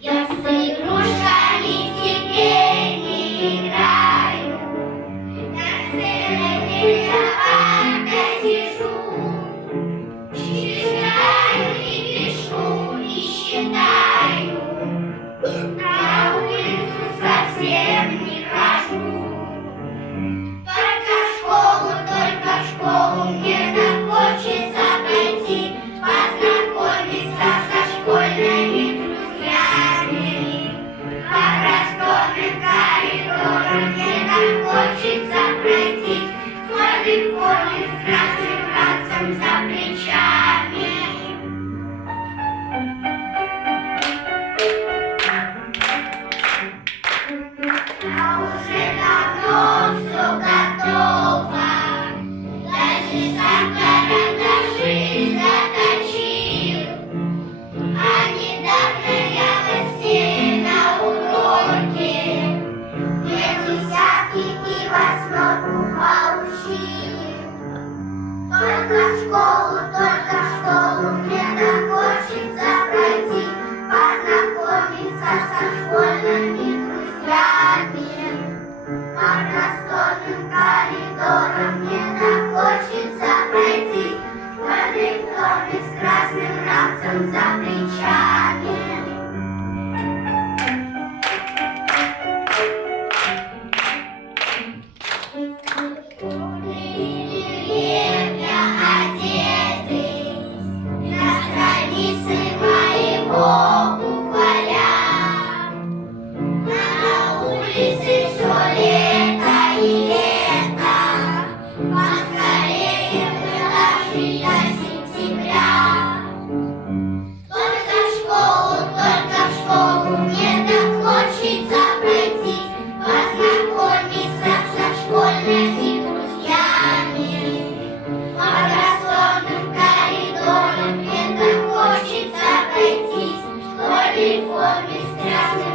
Я с игрушками теперь играю, на целый зоопарка сижу, читаю и пишу, и считаю, на улицу совсем не хожу. Только в школу мне так хочется пойти, познакомиться со школьными друзьями. По просторным коридорам мне так хочется пройти, школьной форме с красным ранцем за плечами. А уже давно все готово, даже сам карандаши заточил. А недавно я во сне на уроке мне десятки и восьмерку получил. Только в школу мне так хочется пройти, познакомиться со школьными друзьями. По просторным коридорам мне так хочется пройти, школьной форме с красным ранцем за плечами. Деревья одеты на странице моего букваря. На улице все лето и лето, поскорее бы дожить до сентября. Только в школу мне так хочется пойти, познакомиться со школьными друзьями. По просторным коридорам мне так хочется пройти, в школьной форме с красным